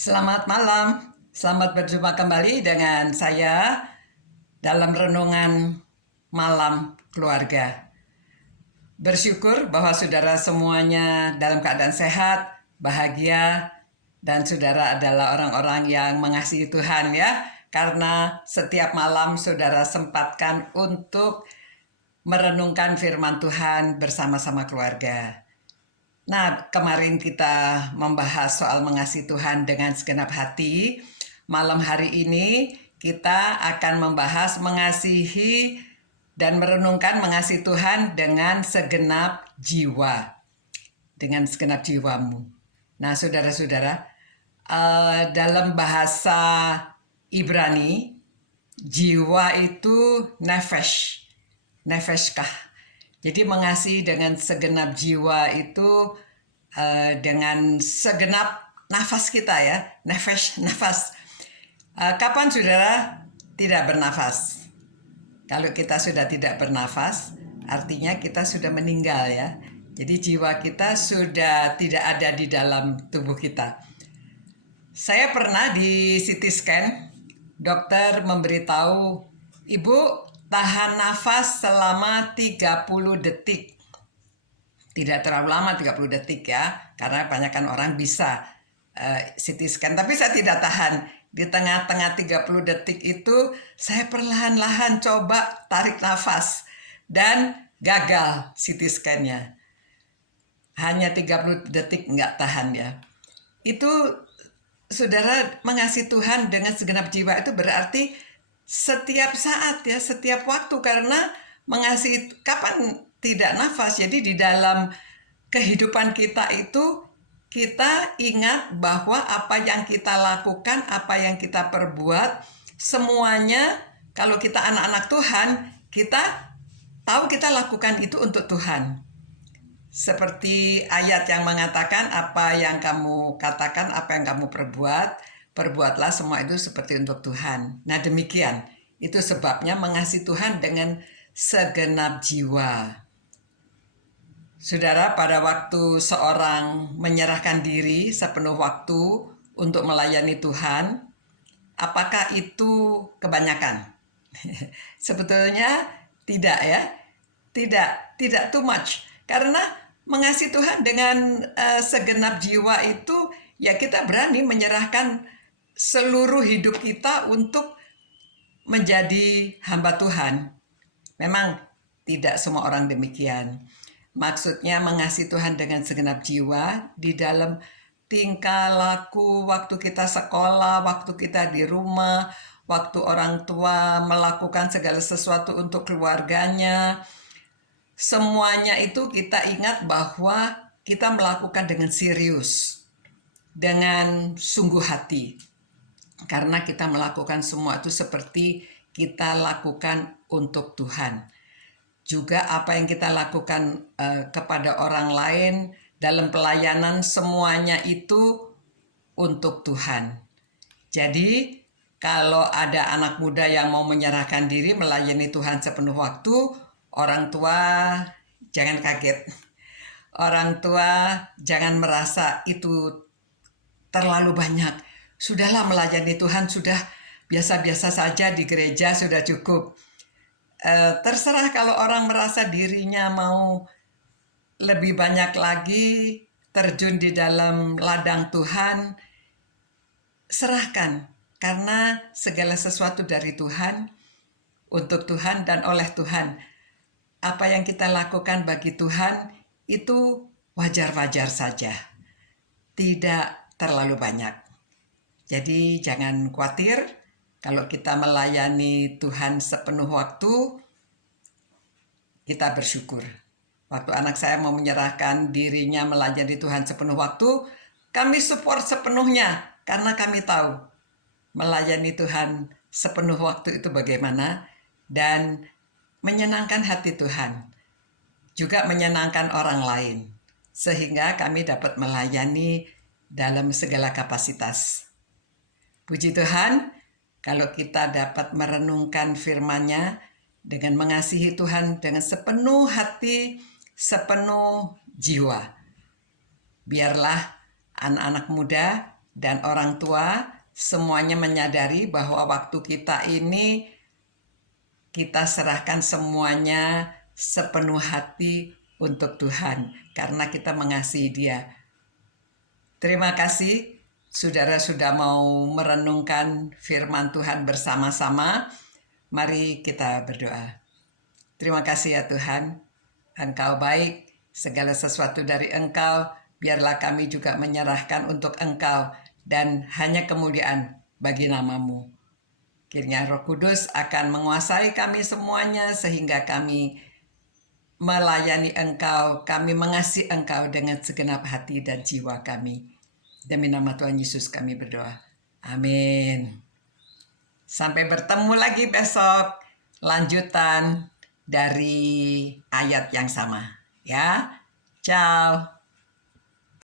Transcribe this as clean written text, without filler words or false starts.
Selamat malam, selamat berjumpa kembali dengan saya dalam renungan malam keluarga. Bersyukur bahwa saudara semuanya dalam keadaan sehat, bahagia, dan saudara adalah orang-orang yang mengasihi Tuhan ya. Karena setiap malam saudara sempatkan untuk merenungkan firman Tuhan bersama-sama keluarga. Nah, kemarin kita membahas soal mengasihi Tuhan dengan segenap hati. Malam hari ini kita akan membahas mengasihi dan merenungkan mengasihi Tuhan dengan segenap jiwa. Dengan segenap jiwamu. Nah, saudara-saudara, dalam bahasa Ibrani, jiwa itu nefesh. Nefeshkah. Jadi mengasihi dengan segenap jiwa itu dengan segenap nafas kita ya, nafas. Kapan saudara tidak bernafas? Kalau kita sudah tidak bernafas, artinya kita sudah meninggal ya. Jadi jiwa kita sudah tidak ada di dalam tubuh kita. Saya pernah di CT scan, dokter memberitahu, Ibu tahan nafas selama 30 detik. Tidak terlalu lama 30 detik ya, karena kebanyakan orang bisa CT scan. Tapi saya tidak tahan. Di tengah-tengah 30 detik itu saya perlahan-lahan coba tarik nafas dan gagal CT scan-nya. Hanya 30 detik nggak tahan ya. Itu saudara mengasihi Tuhan dengan segenap jiwa itu berarti setiap saat ya, setiap waktu, karena mengasihi kapan tidak nafas. Jadi di dalam kehidupan kita itu kita ingat bahwa apa yang kita lakukan, apa yang kita perbuat, semuanya kalau kita anak-anak Tuhan, kita tahu kita lakukan itu untuk Tuhan. Seperti ayat yang mengatakan, apa yang kamu katakan, apa yang kamu perbuat, perbuatlah semua itu seperti untuk Tuhan. Nah demikian, itu sebabnya mengasihi Tuhan dengan segenap jiwa. Saudara, pada waktu seorang menyerahkan diri sepenuh waktu untuk melayani Tuhan, apakah itu kebanyakan? Sebetulnya tidak ya, tidak too much. Karena mengasihi Tuhan dengan segenap jiwa itu, ya kita berani menyerahkan seluruh hidup kita untuk menjadi hamba Tuhan. Memang tidak semua orang demikian. Maksudnya mengasihi Tuhan dengan segenap jiwa di dalam tingkah laku, waktu kita sekolah, waktu kita di rumah, waktu orang tua melakukan segala sesuatu untuk keluarganya. Semuanya itu kita ingat bahwa kita melakukan dengan serius, dengan sungguh hati. Karena kita melakukan semua itu seperti kita lakukan untuk Tuhan. Juga apa yang kita lakukan kepada orang lain dalam pelayanan, semuanya itu untuk Tuhan. Jadi kalau ada anak muda yang mau menyerahkan diri melayani Tuhan sepenuh waktu, orang tua jangan kaget. Orang tua jangan merasa itu terlalu banyak. Sudahlah, melayani Tuhan sudah biasa-biasa saja di gereja, sudah cukup. Terserah kalau orang merasa dirinya mau lebih banyak lagi terjun di dalam ladang Tuhan, serahkan. Karena segala sesuatu dari Tuhan, untuk Tuhan dan oleh Tuhan. Apa yang kita lakukan bagi Tuhan itu wajar-wajar saja. Tidak terlalu banyak. Jadi jangan khawatir. Kalau kita melayani Tuhan sepenuh waktu, kita bersyukur. Waktu anak saya mau menyerahkan dirinya melayani Tuhan sepenuh waktu, kami support sepenuhnya. Karena kami tahu melayani Tuhan sepenuh waktu itu bagaimana, dan menyenangkan hati Tuhan. Juga menyenangkan orang lain. Sehingga kami dapat melayani dalam segala kapasitas. Puji Tuhan, kalau kita dapat merenungkan firman-Nya dengan mengasihi Tuhan dengan sepenuh hati, sepenuh jiwa. Biarlah anak-anak muda dan orang tua semuanya menyadari bahwa waktu kita ini kita serahkan semuanya sepenuh hati untuk Tuhan karena kita mengasihi Dia. Terima kasih saudara sudah mau merenungkan firman Tuhan bersama-sama. Mari kita berdoa. Terima kasih ya Tuhan, Engkau baik, segala sesuatu dari Engkau, biarlah kami juga menyerahkan untuk Engkau, dan hanya kemuliaan bagi nama-Mu. Kiranya Roh Kudus akan menguasai kami semuanya, sehingga kami melayani Engkau, kami mengasihi Engkau dengan segenap hati dan jiwa kami. Demi nama Tuhan Yesus kami berdoa. Amin. Sampai bertemu lagi besok, lanjutan dari ayat yang sama. Ya, ciao.